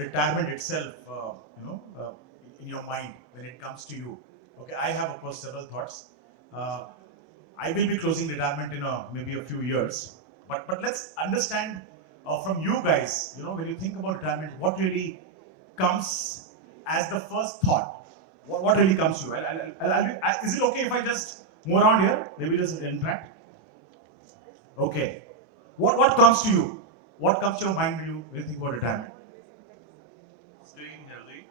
retirement itself, in your mind when it comes to you? Okay, I have of course several thoughts. Uh, I will be closing retirement in maybe a few years, but let's understand from you guys. When you think about retirement, what really comes as the first thought? What really comes to you? Is it okay if I just move around here? Maybe just interact. Okay. What comes to you? What comes to your mind when you think about retirement? Staying healthy.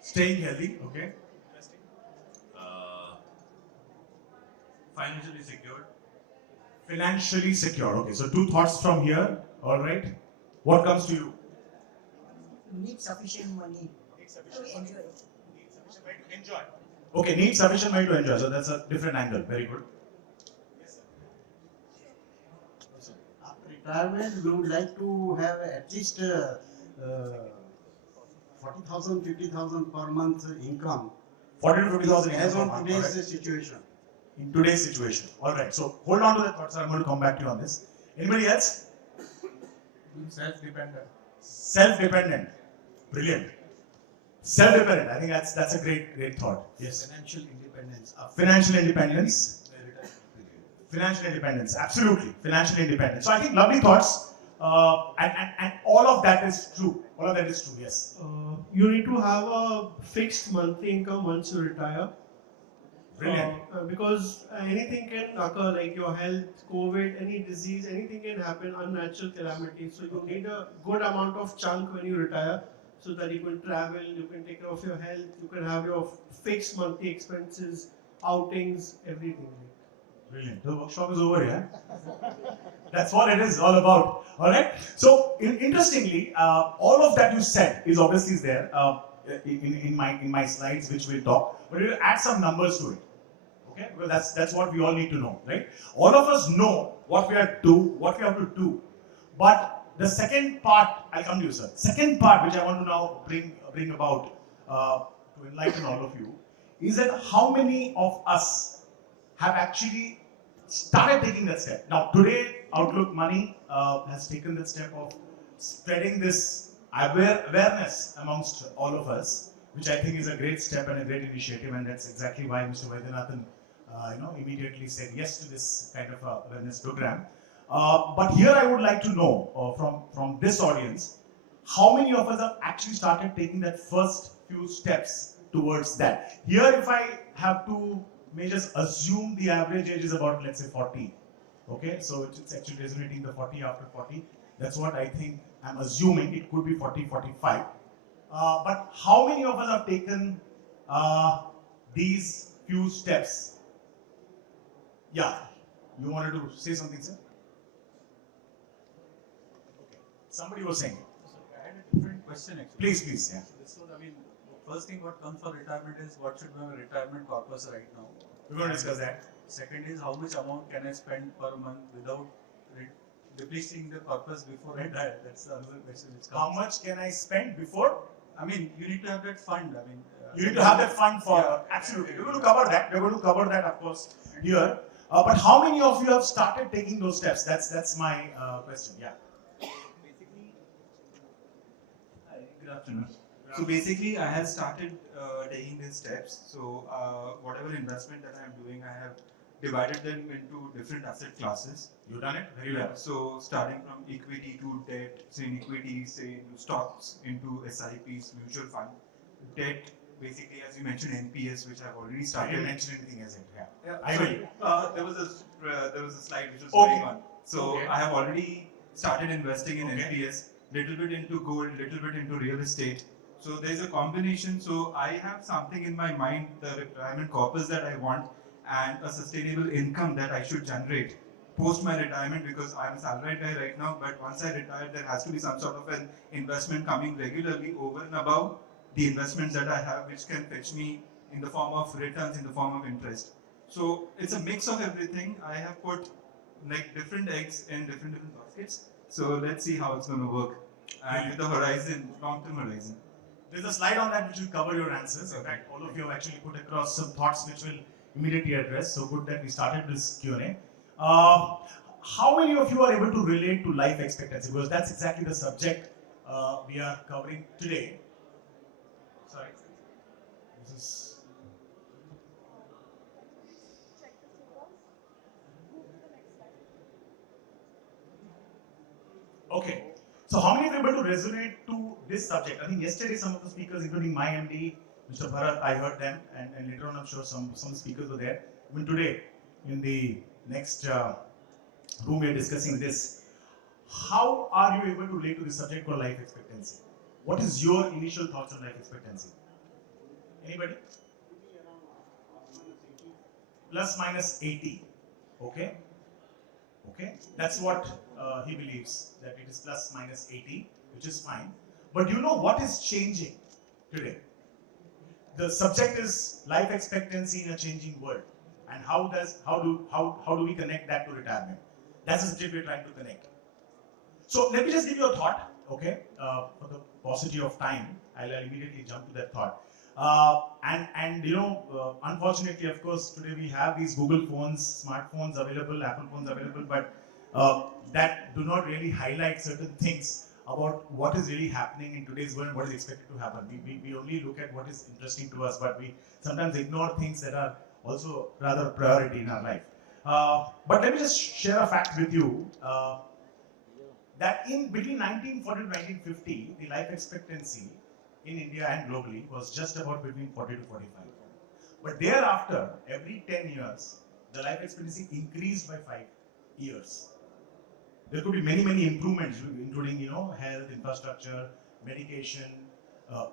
Staying healthy. Okay. Uh, Financially secured. Financially secure. Okay. So two thoughts from here. All right. What comes to you? Need sufficient money to enjoy. Need sufficient money to enjoy. Okay. Need sufficient money to enjoy. So that's a different angle. Very good. Yes, sir. After retirement, we would like to have at least 40,000, 50,000 per month income 40 to 50,000 as on income, today's correct? situation. In today's situation. All right. So hold on to that thought, sir. I'm going to come back to you on this. Anybody else? Self-dependent. Self-dependent. Brilliant. Self-dependent. I think that's a great thought. Yes. Financial independence. Financial independence. The retirement period. Financial independence. Absolutely. Financial independence. So I think lovely thoughts. And all of that is true. All of that is true. Yes. You need to have a fixed monthly income once you retire. Brilliant. Because anything can occur, like your health, COVID, any disease, anything can happen, unnatural calamities. So you need a good amount of chunk when you retire, so that you can travel, you can take care of your health, you can have your fixed monthly expenses, outings, everything. Brilliant. The workshop is over, yeah? That's what it is all about. All right. So interestingly, all of that you said is obviously there in my slides, which we'll talk. But we'll add some numbers to it. Okay? Because that's what we all need to know, right? All of us know what we have to do. But the second part, I'll come to you, sir. Second part, which I want to now bring about to enlighten all of you, is that how many of us have actually started taking that step. Now, today, Outlook Money has taken that step of spreading this awareness amongst all of us, which I think is a great step and a great initiative, and that's exactly why Mr. Vaidyanathan, immediately said yes to this kind of awareness program. But here I would like to know from this audience, how many of us have actually started taking that first few steps towards that? Here, if I have to may just assume the average age is about, let's say, 40. Okay, so it's actually resonating the 40 after 40. That's what I think I'm assuming. It could be 40, 45. But how many of us have taken these few steps? Yeah, you wanted to say something, sir? Okay. Somebody was saying. So I had a different question actually. Please, yeah. So first thing what comes for retirement is what should be my retirement corpus right now. We're going to discuss that. Second is how much amount can I spend per month without depleting the corpus before I die. That's the other question which comes. How much can I spend before? I mean, you need to have that fund. I mean, You need to have that fund for, absolutely. We're going to cover that. We're going to cover that, of course, here. But how many of you have started taking those steps? That's my question. Yeah. Basically, good afternoon. So basically, I have started taking these steps. So whatever investment that I am doing, I have divided them into different asset classes. You've done it very well. So starting from equity to debt, say in equity, say into stocks, into SIPs, mutual fund, debt. Basically, as you mentioned, NPS, which I've already I started. didn't mention anything as it. Yeah. Yeah, I will. there was a slide which was Okay. going on. So Okay. I have already started investing in Okay. NPS, little bit into gold, little bit into real estate. So there's a combination. So I have something in my mind, the retirement corpus that I want, and a sustainable income that I should generate post my retirement, because I'm a salaried guy right now. But once I retire, there has to be some sort of an investment coming regularly over and above the investments that I have, which can fetch me in the form of returns, in the form of interest. So it's a mix of everything. I have put like different eggs in different baskets. So let's see how it's going to work. And with the horizon, long-term horizon. There's a slide on that which will cover your answers. In fact, all of you have actually put across some thoughts which will immediately address. So good that we started this Q&A. How many of you are able to relate to life expectancy? Because that's exactly the subject we are covering today. Sorry, this is. Okay, so how many of you able to resonate to this subject? I think yesterday some of the speakers, including my MD, Mr. Bharat, I heard them, and later on I'm sure some speakers were there. Even today, in the next room, we are discussing this. How are you able to relate to this subject called life expectancy? What is your initial thoughts on life expectancy? Anybody? Plus minus 80. Okay. Okay. That's what he believes, that it is plus minus 80, which is fine. But you know what is changing today? The subject is life expectancy in a changing world. And how do we connect that to retirement? That's the subject we're trying to connect. So let me just give you a thought, okay? For the paucity of time, I'll immediately jump to that thought. And you know, unfortunately, of course, today we have these Google phones, smartphones available, Apple phones available, but that do not really highlight certain things about what is really happening in today's world and what is expected to happen. We only look at what is interesting to us, but we sometimes ignore things that are also rather priority in our life. But let me just share a fact with you. That in between 1940 to 1950, the life expectancy in India and globally was just about between 40 to 45. But thereafter, every 10 years, the life expectancy increased by 5 years. There could be many improvements, including, you know, health, infrastructure, medication,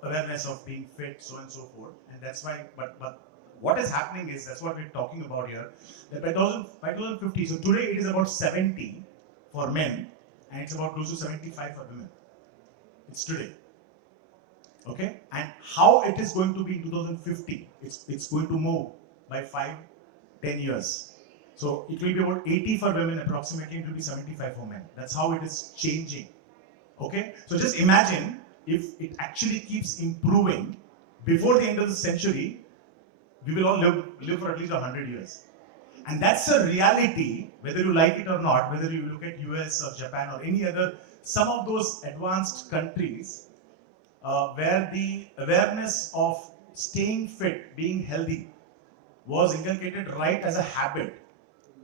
awareness of being fit, so on and so forth. And that's why, but what is happening is, that's what we're talking about here, that by 2050, so today it is about 70 for men, and it's about close to 75 for women. It's today. Okay? And how it is going to be in 2050, it's going to move by 5-10 years. So it will be about 80 for women approximately, it will be 75 for men. That's how it is changing. Okay? So just imagine if it actually keeps improving, before the end of the century, we will all live for at least 100 years. And that's a reality, whether you like it or not, whether you look at US or Japan or any other, some of those advanced countries where the awareness of staying fit, being healthy, was inculcated right as a habit,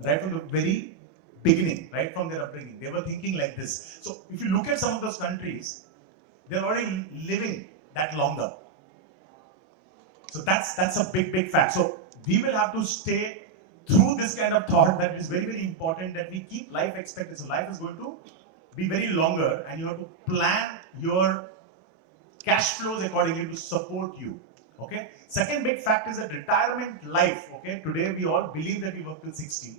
right from the very beginning, right from their upbringing. They were thinking like this. So if you look at some of those countries, they're already living that longer. So that's a big fact. So we will have to stay through this kind of thought that it is very important that we keep life expectancy. So life is going to be very longer, and you have to plan your cash flows accordingly to support you. Okay. Second big fact is that retirement life. Okay. Today we all believe that we work till 60.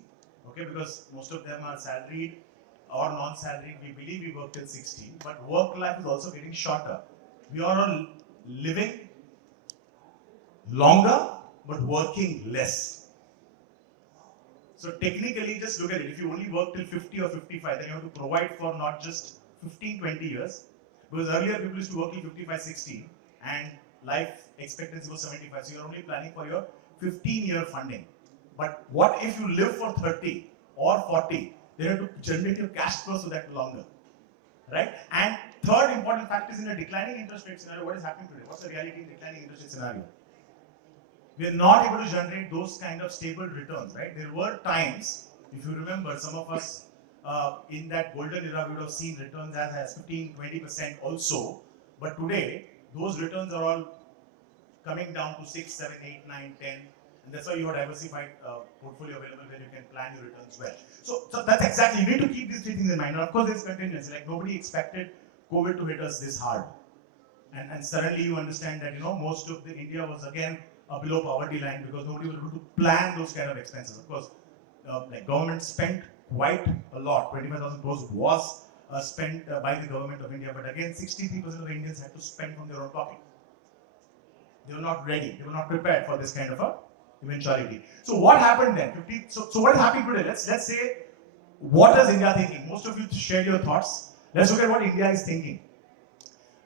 Okay, because most of them are salaried or non-salaried. We believe we work till 60, but work life is also getting shorter. We are all living longer but working less. So technically, just look at it. If you only work till 50 or 55, then you have to provide for not just 15-20 years. Because earlier people used to work till 55, 60, and life expectancy was 75. So you're only planning for your 15-year funding. But what if you live for 30 or 40? Then you have to generate your cash flow so that longer. Right? And third important fact is, in a declining interest rate scenario, what is happening today? What's the reality in declining interest rate scenario? We are not able to generate those kind of stable returns, right? There were times, if you remember, some of us in that golden era we would have seen returns as high as 15-20% also. But today, those returns are all coming down to 6, 7, 8, 9, 10. And that's why you have diversified portfolio available where you can plan your returns well. So that's exactly, you need to keep these three things in mind. And of course, there's contingency. Like, nobody expected COVID to hit us this hard. And suddenly you understand that, you know, most of the India was again below poverty line because nobody was able to plan those kind of expenses. Of course, like government spent quite a lot. 25,000 crores was spent by the government of India, but again, 63% of the Indians had to spend from their own pocket. They were not ready. They were not prepared for this kind of a eventuality. So what happened then? So what is happening today? Let's say, what is India thinking? Most of you shared your thoughts. Let's look at what India is thinking.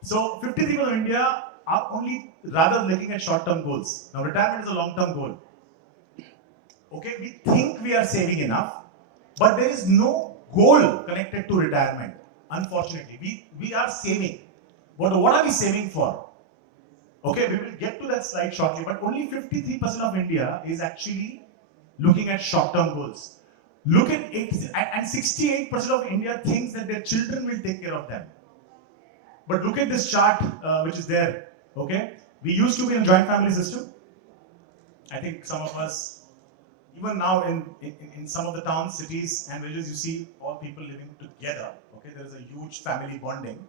So 53% of India are only rather looking at short-term goals. Now retirement is a long-term goal. Okay, we think we are saving enough, but there is no goal connected to retirement. Unfortunately, we are saving. What are we saving for? Okay, we will get to that slide shortly, but only 53% of India is actually looking at short-term goals. Look at it, and 68% of India thinks that their children will take care of them. But look at this chart which is there. Okay, we used to be in a joint family system. I think some of us, even now in some of the towns, cities, and villages, you see all people living together. Okay, there is a huge family bonding,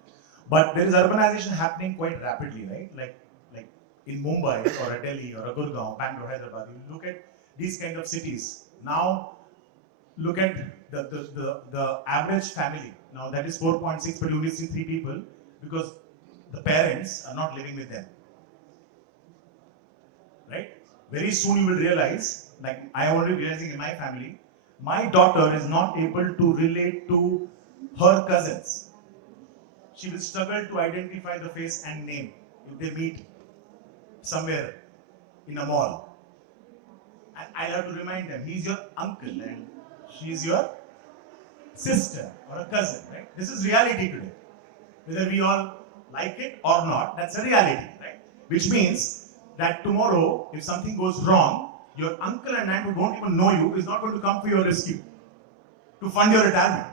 but there is urbanization happening quite rapidly, right? Like in Mumbai or a Delhi or a Gurgaon, Bangalore, Hyderabad. You look at these kind of cities now. Look at the average family. Now that is 4.6, but you only see 3 people because the parents are not living with them. Right? Very soon you will realize, like I am already realizing in my family, my daughter is not able to relate to her cousins. She will struggle to identify the face and name if they meet somewhere in a mall. And I'll have to remind them, he's your uncle and she's your sister or a cousin, right? This is reality today. Whether we all like it or not, that's a reality, right? Which means that tomorrow, if something goes wrong, your uncle and aunt who don't even know you is not going to come for your rescue to fund your retirement.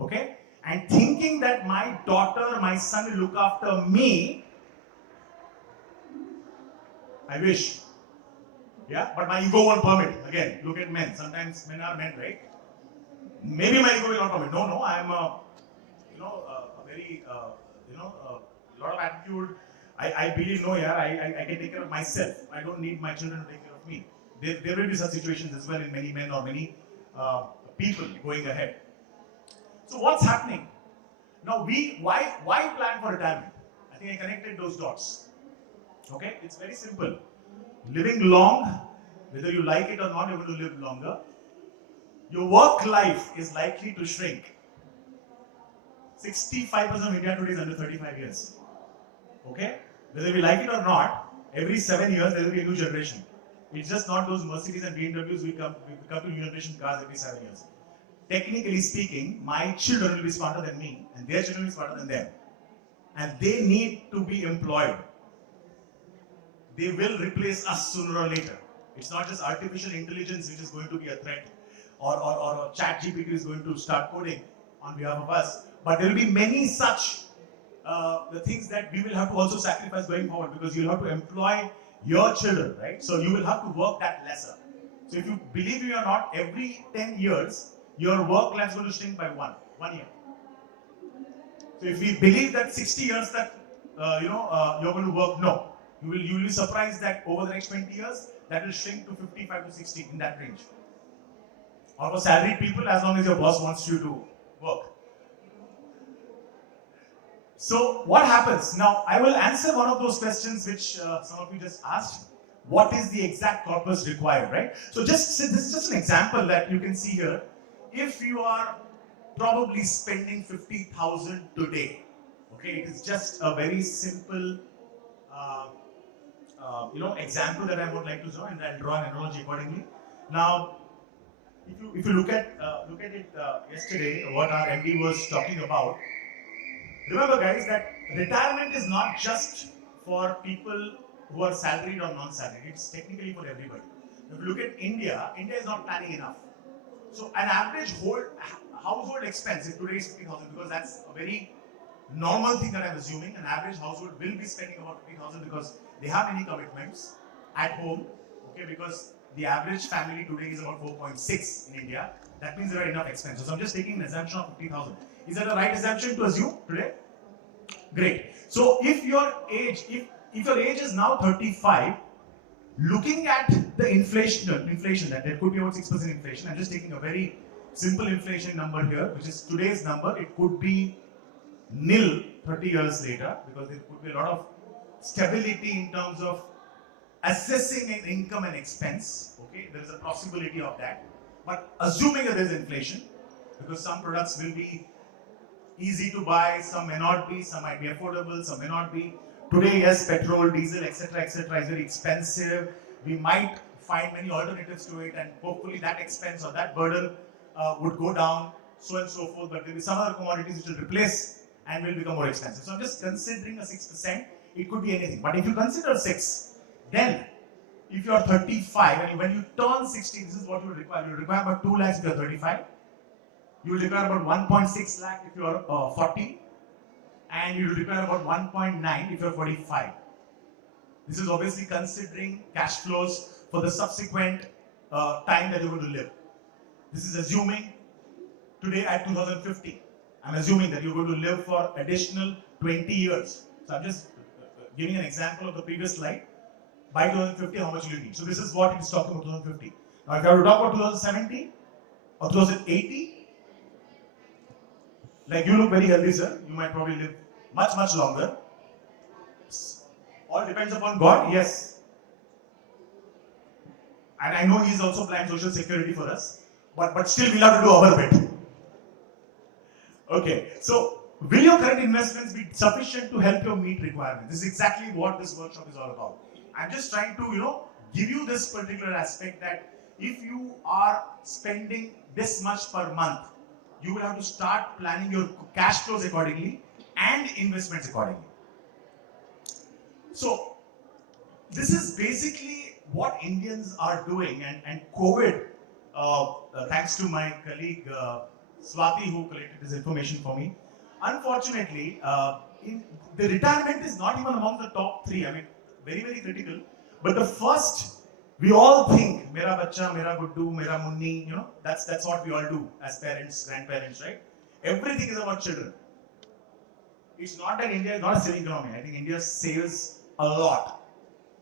Okay? And thinking that my daughter, my son will look after me, I wish. Yeah, but my ego won't permit. Again, look at men. Sometimes men are men, right? Maybe my ego will not permit. No, I am a very, lot of attitude. I believe, no, yeah, I can take care of myself. I don't need my children to take care of me. There will be such situations as well in many men or many people going ahead. So what's happening? Now why plan for retirement? I think I connected those dots. Okay, it's very simple. Living long, whether you like it or not, you're going to live longer. Your work life is likely to shrink. 65% of India today is under 35 years. Okay? Whether we like it or not, every 7 years there will be a new generation. It's just not those Mercedes and BMWs we come to new generation cars every 7 years. Technically speaking, my children will be smarter than me and their children will be smarter than them. And they need to be employed. They will replace us sooner or later. It's not just artificial intelligence which is going to be a threat or chat GPT is going to start coding on behalf of us. But there will be many such the things that we will have to also sacrifice going forward because you'll have to employ your children, right? So you will have to work that lesser. So if you believe me or not, every 10 years, your work life is going to shrink by one year. So if we believe that 60 years that you're going to work, no. You will be surprised that over the next 20 years, that will shrink to 55 to 60 in that range. Or for salaried people, as long as your boss wants you to work. So what happens? Now, I will answer one of those questions which some of you just asked. What is the exact corpus required, right? So this is just an example that you can see here. If you are probably spending 50,000 today, okay, it is just a very simple example that I would like to draw, and I'll draw an analogy accordingly. Now, if you look at it yesterday, what our MD was talking about. Remember, guys, that retirement is not just for people who are salaried or non-salaried. It's technically for everybody. If you look at India, India is not planning enough. So an average household expense, if today is 50,000, because that's a very normal thing that I'm assuming, an average household will be spending about 50,000 because they have many commitments at home, okay, because the average family today is about 4.6 in India. That means there are enough expenses. So I'm just taking an assumption of 50,000. Is that the right assumption to assume today? Great. So if your age is now 35, looking at the inflation that there could be about 6% inflation. I'm just taking a very simple inflation number here, which is today's number. It could be nil 30 years later because there could be a lot of stability in terms of assessing an income and expense. Okay, there is a possibility of that. But assuming that there is inflation, because some products will be easy to buy, some may not be, some might be affordable, some may not be. Today, yes, petrol, diesel, etc., is very expensive. We might find many alternatives to it, and hopefully that expense or that burden would go down, so and so forth. But there will be some other commodities which will replace and will become more expensive. So I'm just considering a 6%. It could be anything. But if you consider 6, then if you are 35 and when you turn 60, this is what you will require. You will require about 2 lakhs if you are 35. You will require about 1.6 lakh if you are 40. And you will require about 1.9 if you are 45. This is obviously considering cash flows for the subsequent time that you're going to live. This is assuming today at 2050. I'm assuming that you're going to live for additional 20 years. So I'm just giving an example of the previous slide. By 2050, how much will you need? So this is what it is talking about 2050. Now if I were to talk about 2070 or 2080, like you look very healthy, sir. You might probably live much, much longer. All depends upon God, yes. And I know He's also planned social security for us. But still we'll have to do our bit. Okay, so will your current investments be sufficient to help you meet requirements? This is exactly what this workshop is all about. I'm just trying to, give you this particular aspect that if you are spending this much per month, you will have to start planning your cash flows accordingly and investments accordingly. So, this is basically what Indians are doing, and COVID, thanks to my colleague Swati who collected this information for me. Unfortunately, the retirement is not even among the top 3. I mean, very, very critical. But the first, we all think, Mera bacha, mera guddu, mera munni, that's what we all do as parents, grandparents, right? Everything is about children. It's not that India is not a saving economy. I think India saves a lot.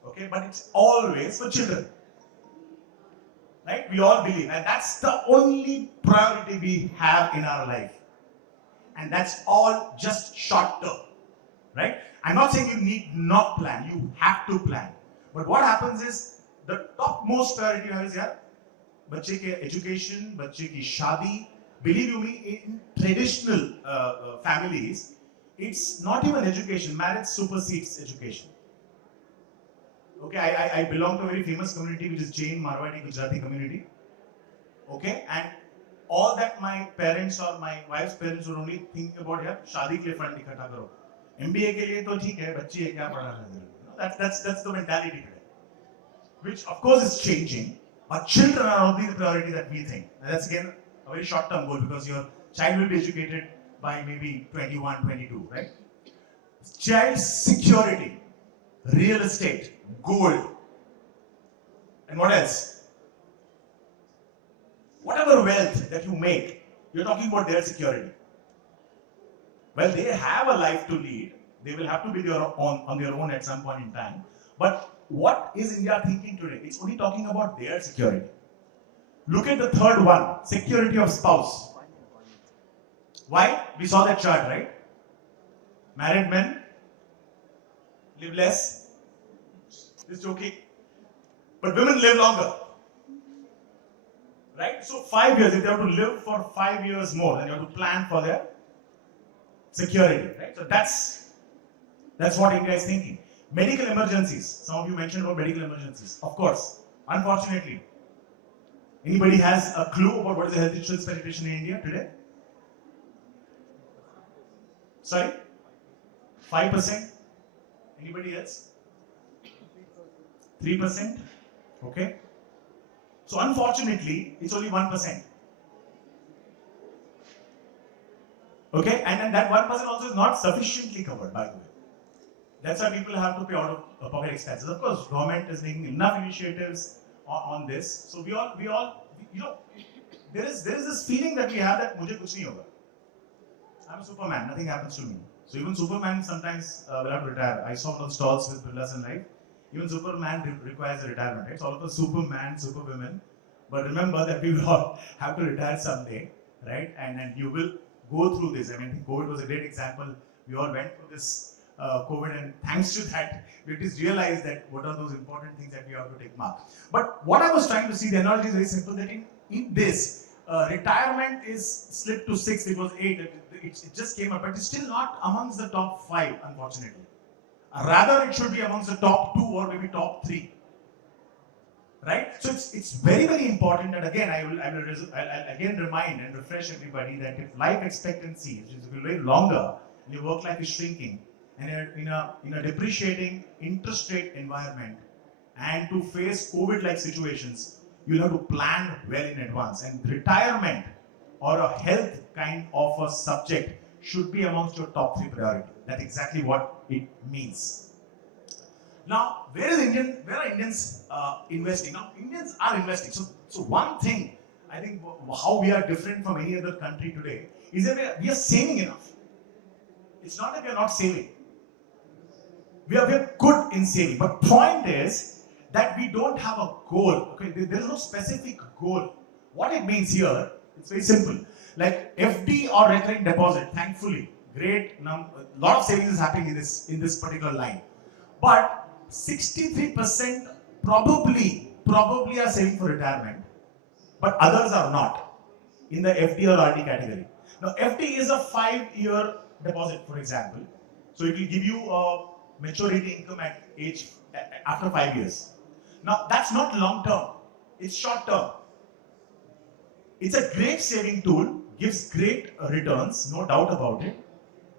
Okay, but it's always for children. Right? We all believe, and that's the only priority we have in our life. And that's all just short term. Right? I'm not saying you need not plan, you have to plan. But what happens is, the topmost priority you have is, बच्चे के education, बच्चे की शादी. Believe you me, in traditional families, it's not even education. Marriage supersedes education. Okay, I belong to a very famous community which is Jain, Marwadi, Gujarati community. Okay, and all that my parents or my wife's parents were only thinking about, शादी के लिए fund इकट्ठा करो. MBA के लिए तो ठीक है, बच्ची है क्या पढ़ाना. That's the mentality today, which of course is changing. But children are only the priority that we think. And that's again a very short-term goal because your child will be educated by maybe 21, 22, right? Child security, real estate, gold, and what else? Whatever wealth that you make, you're talking about their security. Well, they have a life to lead. They will have to be on their own at some point in time. But what is India thinking today? It's only talking about their security. Look at the third one, security of spouse. Why? We saw that chart, right? Married men live less. Just joking. But women live longer. Right? So 5 years, if they have to live for 5 years more, then you have to plan for their security. Right? So that's what India is thinking. Medical emergencies. Some of you mentioned about medical emergencies. Of course. Unfortunately. Anybody has a clue about what is the health insurance penetration in India today? Sorry? 5%? Anybody else? 3%? Okay. So unfortunately, it's only 1%. Okay, and that 1% also is not sufficiently covered, by the way. That's why people have to pay out of pocket expenses. Of course, government is making enough initiatives on this. So we all, there is this feeling that we have that mujhe kuch nahi hoga. I'm a Superman, nothing happens to me. So even Superman sometimes will have to retire. I saw those stalls with Birlas in life. Even Superman requires a retirement, right? It's all about Superman, Superwomen. But remember that we will all have to retire someday, right? And you will go through this. I mean, COVID was a great example. We all went through this COVID, and thanks to that, we just realized that what are those important things that we have to take mark. But what I was trying to see, the analogy is very simple, that in this, retirement is slipped to 6, it was 8, it just came up, but it's still not amongst the top 5, unfortunately. Rather, it should be amongst the top 2 or maybe top 3. Right? So it's very, very important that again, I'll again remind and refresh everybody that if life expectancy is very longer, and your work life is shrinking, and you're in a depreciating interest rate environment, and to face COVID-like situations, you'll have to plan well in advance. And retirement or a health kind of a subject should be amongst your top 3 priority. That's exactly what it means. Now, where are Indians investing? Now, Indians are investing. So one thing, I think, how we are different from any other country today is that we are saving enough. It's not that we are not saving. We are good in saving. But point is that we don't have a goal. Okay, there is no specific goal. What it means here, it's very simple. Like FD or recurring deposit, thankfully, lot of savings is happening in this particular line. But 63% probably are saving for retirement, but others are not in the FD or RD category. Now, FD is a 5-year deposit, for example. So it will give you a maturity income at age after 5 years. Now, that's not long term; it's short term. It's a great saving tool, gives great returns, no doubt about it.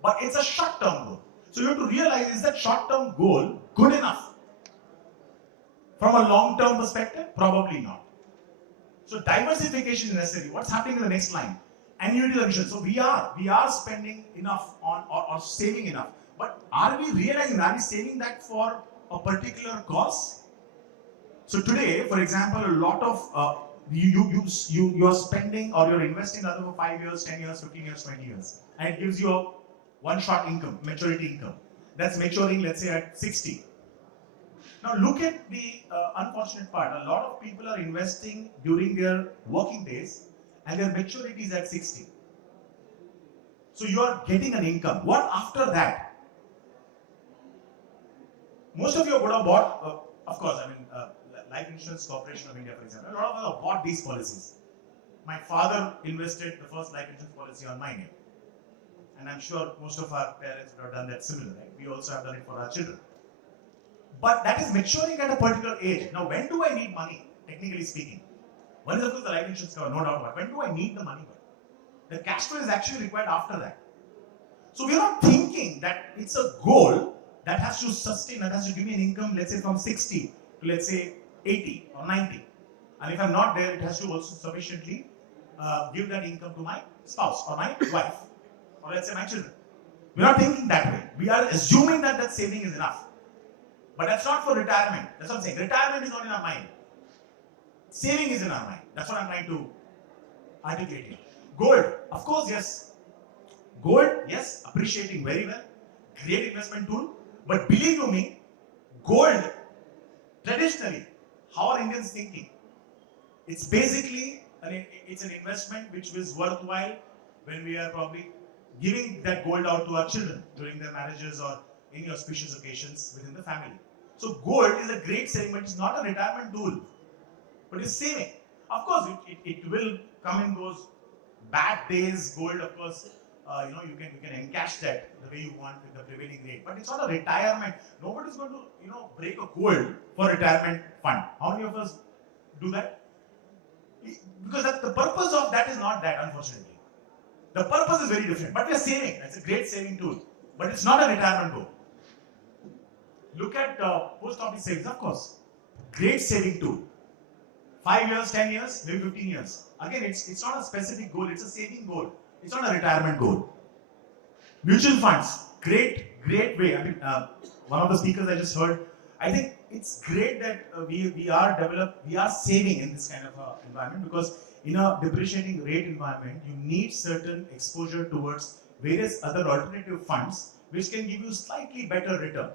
But it's a short term goal. So you have to realize, is that short term goal good enough? From a long term perspective, probably not. So diversification is necessary. What's happening in the next line? Annuity addition. So we are spending enough on or saving enough. But are we realizing, are we saving that for a particular cause? So today, for example, a lot of you are spending or you're investing rather for 5 years, 10 years, 15 years, 20 years, and it gives you a one-shot income, maturity income. That's maturing, let's say, at 60. Now look at the unfortunate part. A lot of people are investing during their working days and their maturity is at 60. So you are getting an income. What after that? Most of you would have bought, of course, Life Insurance Corporation of India, for example. A lot of us have bought these policies. My father invested the first life insurance policy on my name. And I'm sure most of our parents would have done that similar, right? We also have done it for our children. But that is maturing at a particular age. Now, when do I need money, technically speaking? One is, of course, the life insurance cover, no doubt about it. When do I need the money? The cash flow is actually required after that. So we're not thinking that it's a goal that has to sustain, that has to give me an income, let's say from 60 to, let's say, 80 or 90. And if I'm not there, it has to also sufficiently give that income to my spouse or my wife, or let's say my children. We're not thinking that way. We are assuming that that saving is enough. But that's not for retirement. That's what I'm saying. Retirement is not in our mind. Saving is in our mind. That's what I'm trying to articulate here. Gold, of course, yes. Gold, yes, appreciating very well. Great investment tool. But believe you me, gold, traditionally, how are Indians thinking? It's basically, it's an investment which is worthwhile when we are probably giving that gold out to our children during their marriages or any auspicious occasions within the family. So gold is a great saving, but it's not a retirement tool. But it's saving. Of course, it will come in those bad days. Gold, of course, you can encash that the way you want with the prevailing rate. But it's not a retirement. Nobody's going to break a gold for retirement fund. How many of us do that? Because the purpose of that is not that, unfortunately. The purpose is very different. But we are saving. It's a great saving tool. But it's not a retirement goal. Look at post office savings, of course. Great saving tool. 5 years, 10 years, maybe 15 years. Again, it's not a specific goal, it's a saving goal. It's not a retirement goal. Mutual funds, great way. One of the speakers I just heard, I think it's great that we are saving in this kind of environment, because in a depreciating rate environment, you need certain exposure towards various other alternative funds which can give you slightly better return.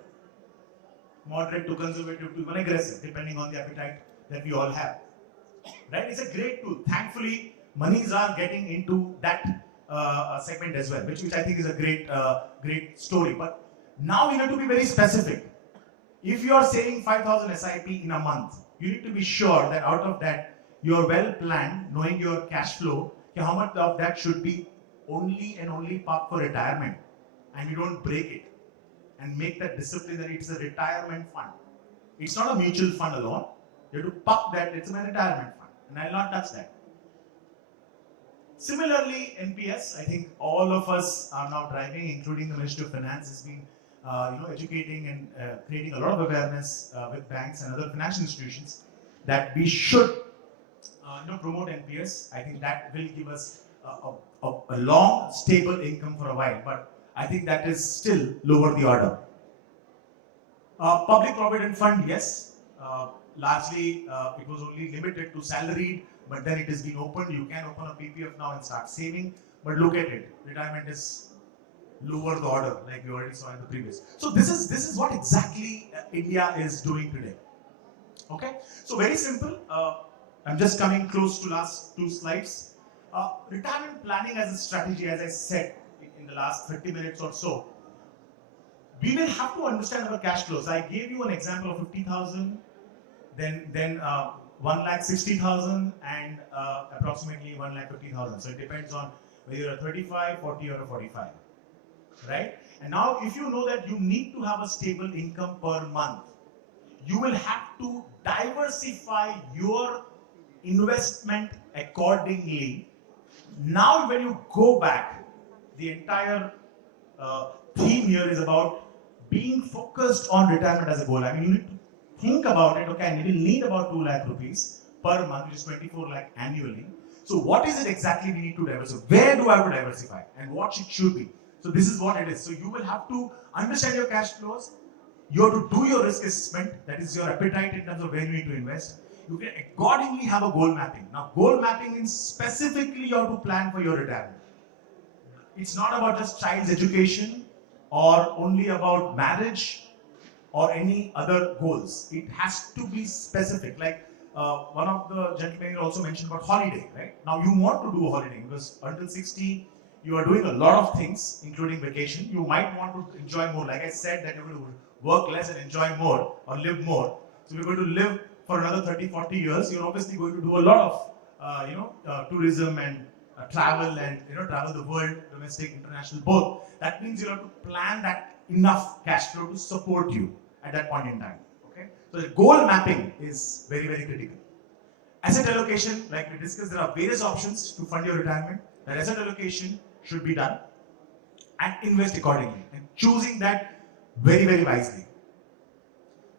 Moderate to conservative to even aggressive, depending on the appetite that we all have. Right? It's a great tool. Thankfully, monies are getting into that segment as well, which I think is a great story. But now we have to be very specific. If you are saving 5,000 SIP in a month, you need to be sure that out of that, you are well planned, knowing your cash flow, how much of that should be only and only parked for retirement, and you don't break it and make that discipline that it's a retirement fund. It's not a mutual fund alone. You have to park that, it's a retirement fund, and I'll not touch that. Similarly, NPS, I think all of us are now driving, including the Ministry of Finance, has been educating and creating a lot of awareness with banks and other financial institutions that we should promote NPS. I think that will give us a long, stable income for a while, but I think that is still lower the order. Public Provident Fund, yes. Largely, it was only limited to salaried, but then it has been opened. You can open a PPF now and start saving. But look at it, retirement is lower the order, like we already saw in the previous. So this is what exactly India is doing today. Okay, so very simple. I'm just coming close to last two slides. Retirement planning as a strategy, as I said in the last 30 minutes or so, we will have to understand our cash flows. I gave you an example of 50,000, then 1,60,000 and approximately 1,50,000. So it depends on whether you're a 35, 40 or a 45, right? And now if you know that you need to have a stable income per month, you will have to diversify your investment accordingly. Now when you go back, the entire theme here is about being focused on retirement as a goal. I mean, you need to think about it, okay, I will need about 2 lakh rupees per month, which is 24 lakh annually. So what is it exactly we need to diversify? Where do I have to diversify? And what it should be? So this is what it is. So you will have to understand your cash flows. You have to do your risk assessment, that is your appetite in terms of where you need to invest. You can accordingly have a goal mapping. Now, goal mapping means specifically you have to plan for your retirement. It's not about just child's education or only about marriage or any other goals. It has to be specific. Like one of the gentlemen also mentioned about holiday, right? Now you want to do a holiday because until 60, you are doing a lot of things, including vacation. You might want to enjoy more. Like I said, that you're going to work less and enjoy more or live more. So you're going to live for another 30, 40 years. You're obviously going to do a lot of tourism and travel and travel the world, domestic, international, both. That means you have to plan that enough cash flow to support you at that point in time. Okay, so the goal mapping is very, very critical. Asset allocation, like we discussed, there are various options to fund your retirement. That asset allocation should be done and invest accordingly and choosing that very, very wisely.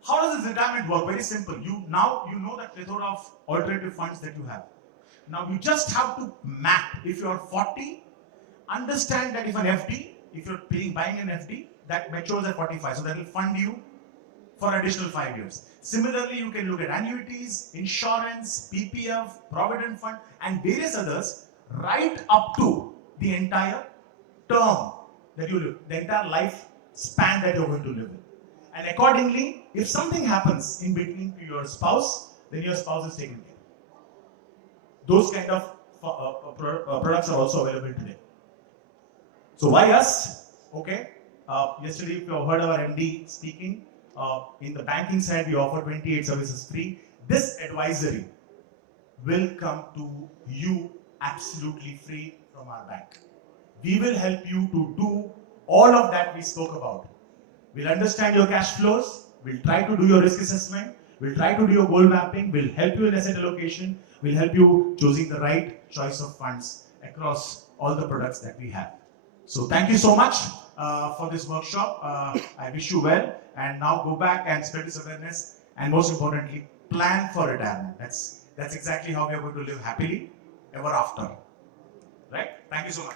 How does this retirement work? Very simple. You know that plethora of alternative funds that you have. Now you just have to map. If you are 40, understand that if an FD, if you're buying an FD, that matures at 45, so that will fund you for additional 5 years. Similarly, you can look at annuities, insurance, PPF, provident fund, and various others, right up to the entire term that you live, the entire life span that you're going to live in. And accordingly, if something happens in between to your spouse, then your spouse is taken care of. Those kind of products are also available today. So why us? Okay. Yesterday, you heard our MD speaking. In the banking side, we offer 28 services free. This advisory will come to you absolutely free from our bank. We will help you to do all of that we spoke about. We'll understand your cash flows. We'll try to do your risk assessment. We'll try to do your goal mapping. We'll help you in asset allocation. We'll help you choosing the right choice of funds across all the products that we have. So thank you so much for this workshop. I wish you well. And now go back and spread this awareness. And most importantly, plan for retirement. That's exactly how we are going to live happily ever after. Right? Thank you so much.